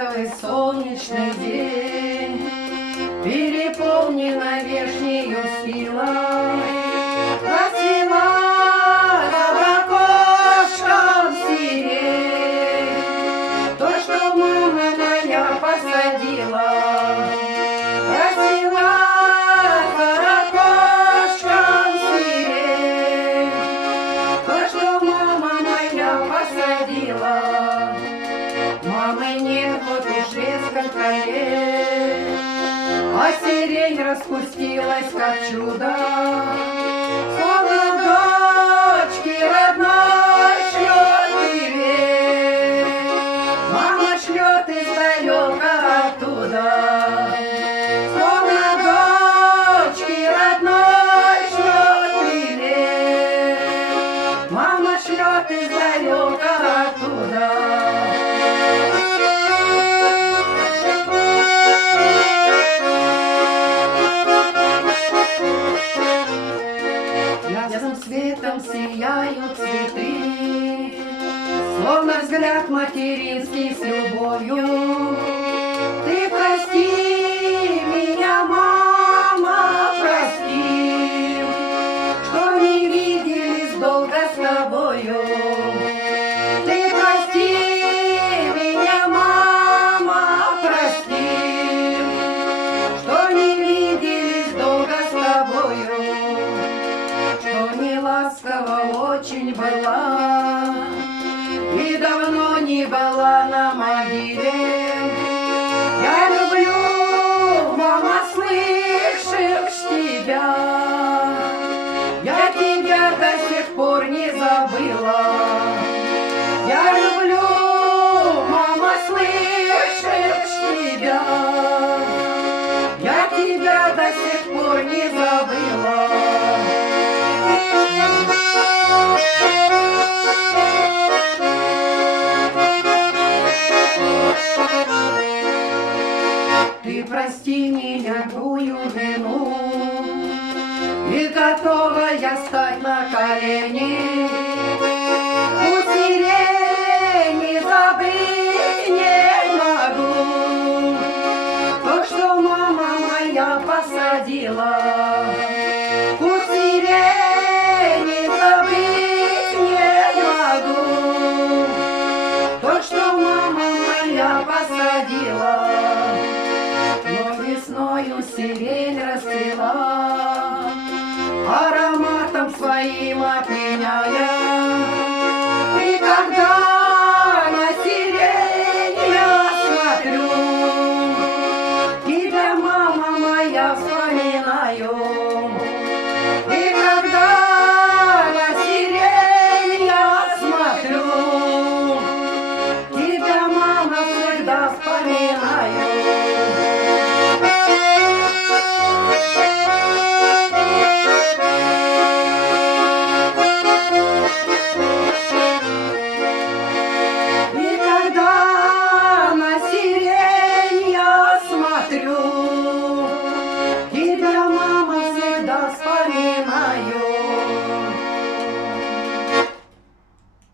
ласковый солнечный день, переполнена вешнею силой, красиво за окошком сирень, то, что мама моя посадила. Красиво за окошком сирень, то, что мама моя посадила. Мамы нет вот уж несколько лет, а сирень распустилась как чудо. Словно дочки родной шлет привет, мама шлет издалека оттуда. Словно дочки родной шлет привет, мама шлет издалека оттуда. Ясным светом сияют цветы, словно взгляд материнский с любовью. Ты прости меня, мама, прости, что не виделись долго с тобою. Ты прости меня, мама, прости, что не виделись долго с тобою. Ласково очень была и давно не была на могиле. Я люблю, мама, слышишь тебя? Я тебя до сих пор не забыла. Я люблю, мама, слышишь тебя? Я тебя до сих пор не забыла. Ты прости меня тую вину, и готова я стать на колени.